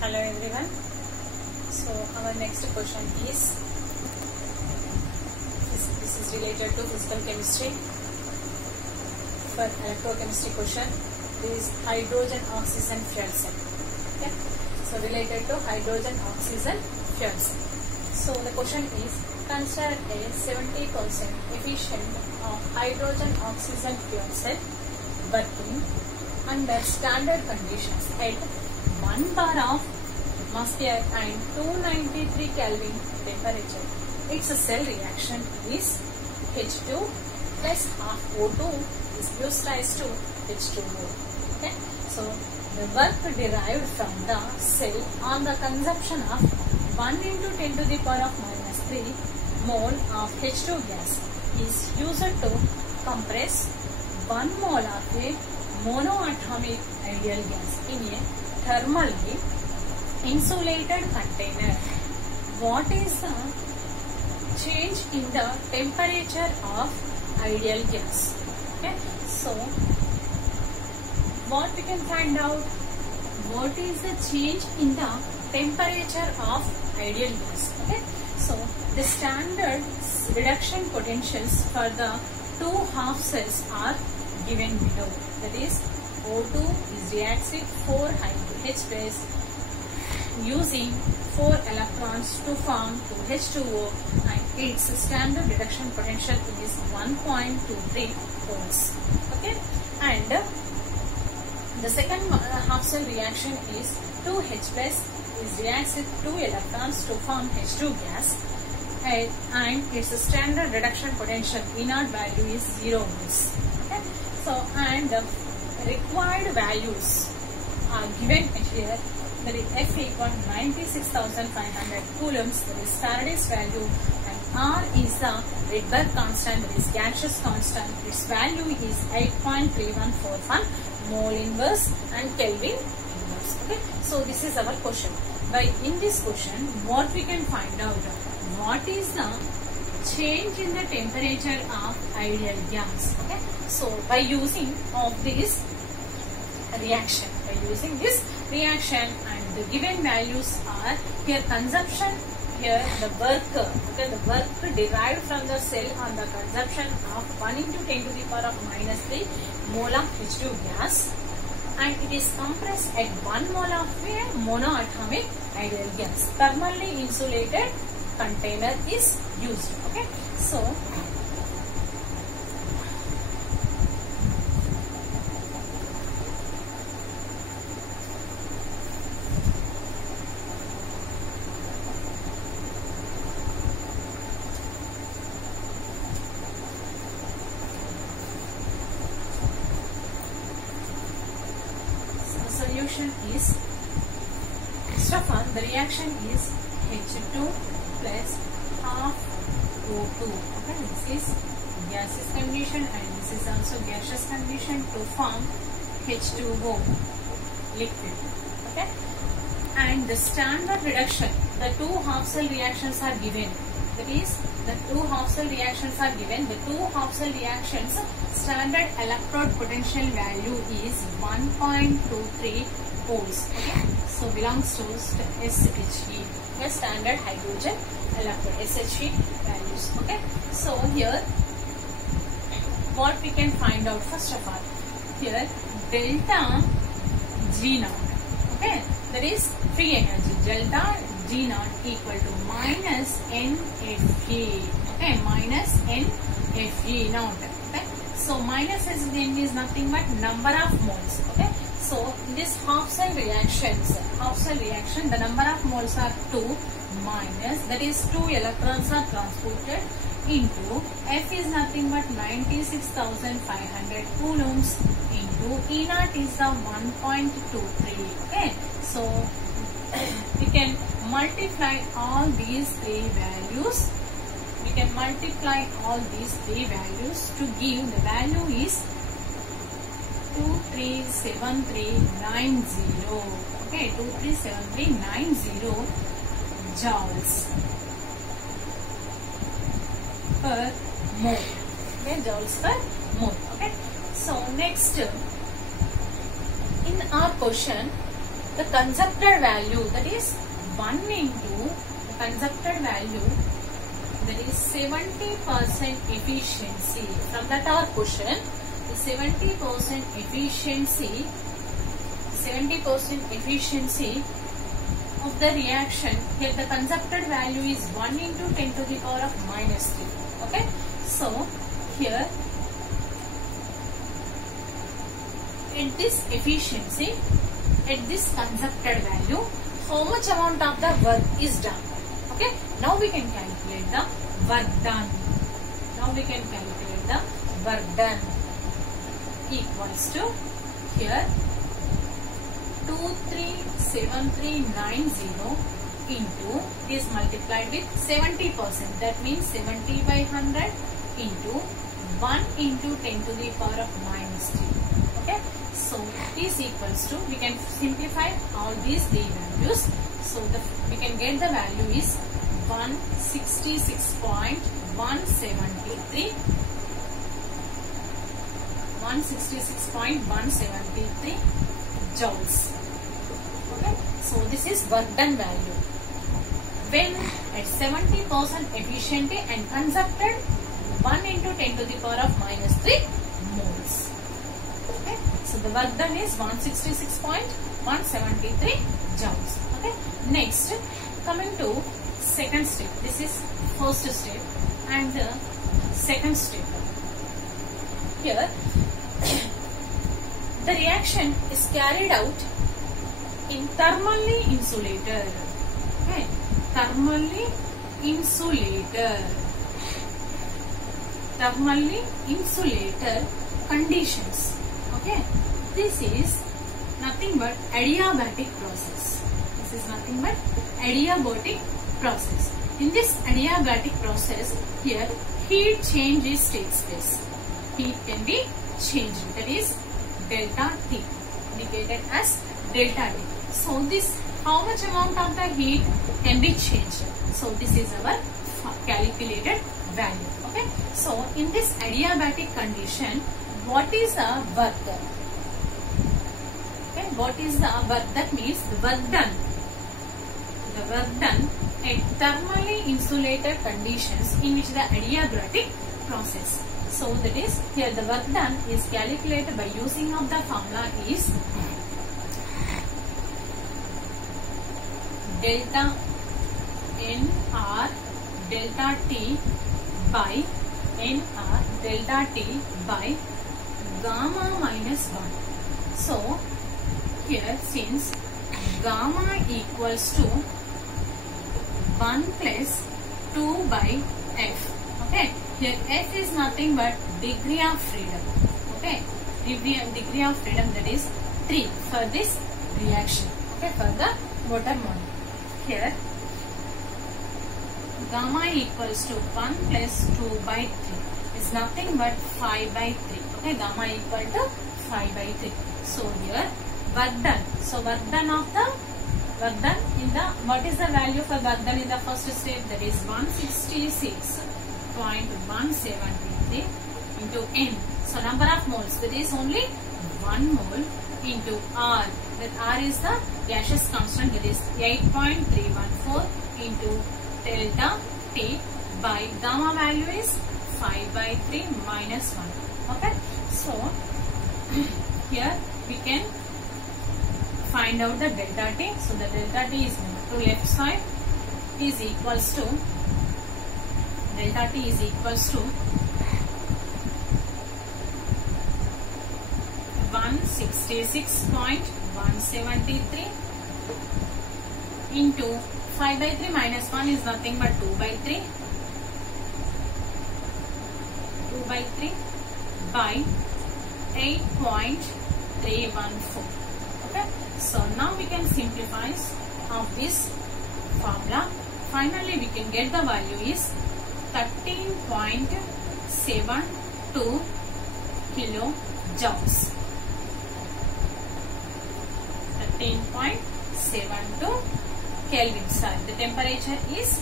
Hello everyone. So our next question is, this is related to physical chemistry. For electrochemistry question, this is hydrogen oxygen fuel cell. Okay, so related to hydrogen oxygen fuel cell. So the question is, consider a 70% efficient of hydrogen oxygen fuel cell working under standard conditions at 1 bar of atmosphere and 293 Kelvin temperature. Its cell reaction is H2 plus half O2 is gives rise to H2O. Okay, so the work derived from the cell on the consumption of 1 into 10 to the power of minus 3 mole of H2 gas is used to compress 1 mole of a monoatomic ideal gas in a thermally insulated container. What is the change in the temperature of ideal gas? Okay, so what we can find out? What is the change in the temperature of ideal gas? Okay, so the standard reduction potentials for the two half cells are given below. That is, O2 is reacts with 4 H base using 4 electrons to form 2 H2O, and its standard reduction potential is 1.23 volts. Okay, and the second half cell reaction is 2 H base is reacts with 2 electrons to form H2 gas, and its standard reduction potential inert value is 0 volts. Okay, so and the required values are given here. That is F equal 96,500 coulombs, that is Faraday's value, and R is the Rydberg constant, that is gaseous constant. Its value is 8.3141 mole inverse and Kelvin inverse. Okay, so this is our question. By in this question, what we can find out? What is the change in the temperature of ideal gas? Okay, so by using of this reaction, and the given values are here consumption, here the work, okay, the work derived from the cell on the consumption of 1 into 10 to the power of minus 3 mole of H2 gas, and it is compressed at 1 mole of a monoatomic ideal gas. Thermally insulated container is used. Okay, so solution is, first of all, the reaction is H2 plus half O2. Okay, this is gaseous condition and this is also gaseous condition to form H2O liquid. Okay, and the standard reduction, the two half cell reactions are given. That is, the two half cell reactions are given. The two half cell reactions standard electrode potential value is 1.23 volts. Okay, so belongs to SHE, the standard hydrogen electrode, SHE values. Okay, so here what we can find out? First of all, here delta G naught. Okay, that is free energy. Delta G naught equal to minus NFE. Okay, minus NFE naught. Okay, so minus N is nothing but number of moles. Okay, so this half cell reaction, the number of moles are 2 minus, that is 2 electrons are transported into F is nothing but 96,500 coulombs into E naught is the 1.23. Okay, so we can multiply all these three values. We can multiply all these three values to give the value is 237390. Okay, 237390 joules per mole. Okay, joules per mole. Okay, so next in our question, the consumpted value, that is 1 into the consumpted value, that is 70% efficiency. From that our question, the 70% efficiency of the reaction. Here the consumpted value is 1 into 10 to the power of minus 3. Okay. So here at this efficiency, at this consumpted value, how much amount of the work is done? Okay. Now we can calculate the work done. Equals to here 237390 into is multiplied with 70%. That means 70 by 100 into 1 into 10 to the power of minus 3. Okay. So is equals to, we can simplify all these three values. So we can get the value is 166.173 joules. Okay. So this is work done value when at 70% efficiency and consumpted 1 into 10 to the power of minus 3 moles. Okay. So the work done is 166.173 joules. Okay. Next, coming to second step. This is first step and the second step. Here the reaction is carried out in thermally insulated. Okay. Thermally insulated conditions. Okay. This is nothing but adiabatic process. In this adiabatic process, here heat changes takes place. Heat can be changed. That is delta T, indicated as delta T. So this, how much amount of the heat can be changed? So this is our calculated value. Okay. So in this adiabatic condition, what is the work? Okay. What is the work? That means the work done. The work done at thermally insulated conditions in which the adiabatic process. So that is, here the work done is calculated by using of the formula is delta NR delta T by NR delta T by gamma minus 1. So here, since gamma equals to 1 plus 2 by F. Okay. Here F is nothing but degree of freedom. Okay. Degree of freedom, that is 3 for this reaction. Okay. For the water molecule. Here gamma equals to 1 plus 2 by 3 is nothing but 5 by 3. Okay. Gamma equal to 5 by 3. So here work done. So work done of the work done in the, what is the value for work done in the first step? That is 166.173 into N. So number of moles, that is only 1 mole into R. That R is the gaseous constant, that is 8.314 into delta T by gamma value is 5 by 3 minus 1. Okay. So here we can find out the delta T. So the delta T is moved to left side, is equals to, delta T is equals to 166.173 into 5 by 3 minus 1 is nothing but 2 by 3. 2 by 3 by 8.314. Okay. So now we can simplify of this formula. Finally we can get the value is 13.72 kilojoules. 13.72 Kelvin. Sorry, the temperature is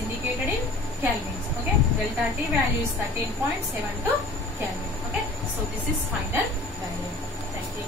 indicated in Kelvins. Okay. Delta T value is 13.72 Kelvin. Okay. So this is final value. Thank you.